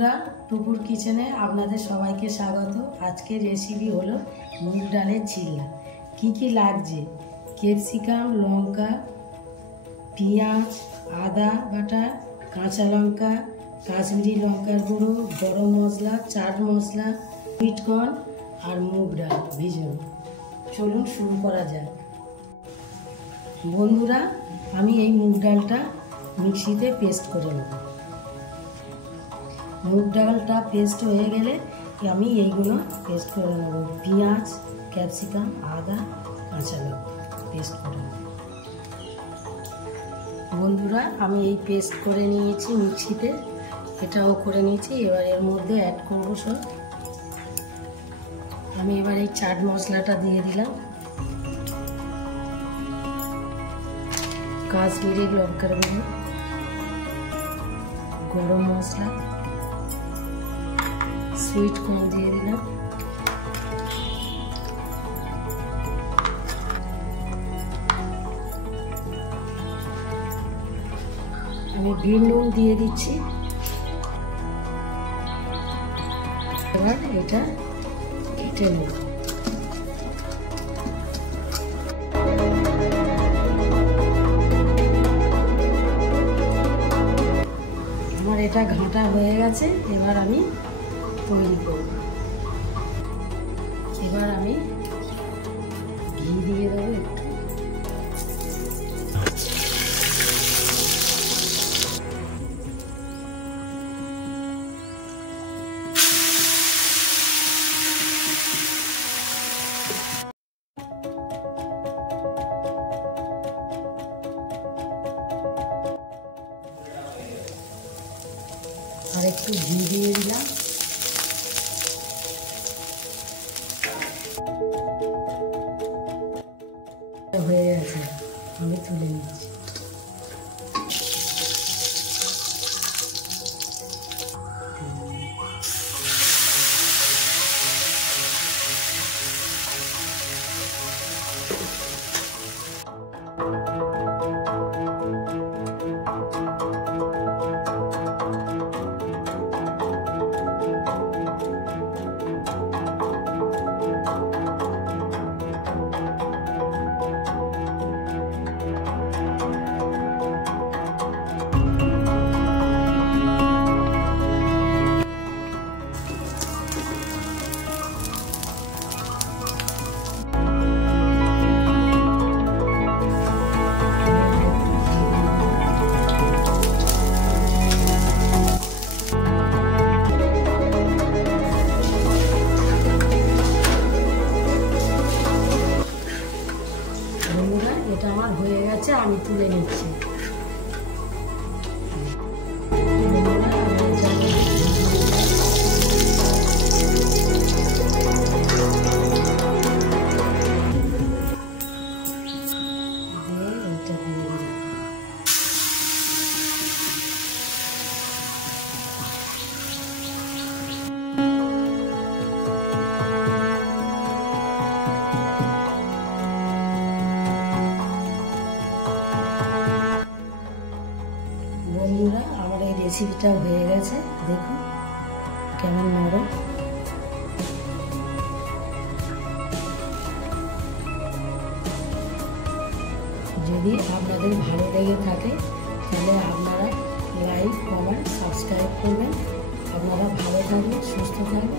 বন্ধুরা, টুকুর কিচেনে আপনাদের সবাইকে স্বাগত। আজকে রেসিপি হলো মুগ ডালের চিল্লা। কি লাগছে: ক্যাপসিকাম, লঙ্কা, পেঁয়াজ, আদা বাটা, কাঁচা লঙ্কা, কাশ্মীরি লঙ্কার গুঁড়ো, গরম মশলা, চাট মশলা, সুইট কর্ন আর মুগ ডাল ভিজানো। চলুন শুরু করা যাক। বন্ধুরা, আমি এই মুগ ডালটা মিক্সিতে পেস্ট করে নেব। মুগ ডালটা পেস্ট হয়ে গেলে আমি এইগুলো পেস্ট করে নেব। পেঁয়াজ, ক্যাপসিকাম, আদা, কাঁচা লঙ্কা পেস্ট করে নেব। বন্ধুরা, আমি এই পেস্ট করে নিয়েছি মিক্সিতে, এটাও করে নিয়েছি। এবার এর মধ্যে অ্যাড করবো সব। আমি এবার এই চাট মশলাটা দিয়ে দিলাম, কাশ্মীরি লঙ্কার গুঁড়ো, গরম মশলা, সুইট কর্ন দিয়ে দিলাম, আমি বিট নুন দিয়ে দিচ্ছি। এবার এটা কেটে নেব। আমার এটা ঘাঁটা হয়ে গেছে, এবার আমি তৈরি করব। এবার আমি ঘি দিয়ে দেবো একটু। আর একটু ঘি দিয়ে দিলাম। হয়ে গেছে, আমি তুলে নিচ্ছি। এটা আমার হয়ে গেছে, আমি তুলে নিচ্ছি। বন্ধুরা, আমার এই রেসিপিটা হয়ে গেছে, দেখুন কেমন নরম। যদি আপনাদের ভালো লেগে থাকে তাহলে আপনারা লাইক, কমেন্ট, সাবস্ক্রাইব করবেন। আপনারা ভালো থাকবেন, সুস্থ থাকবেন।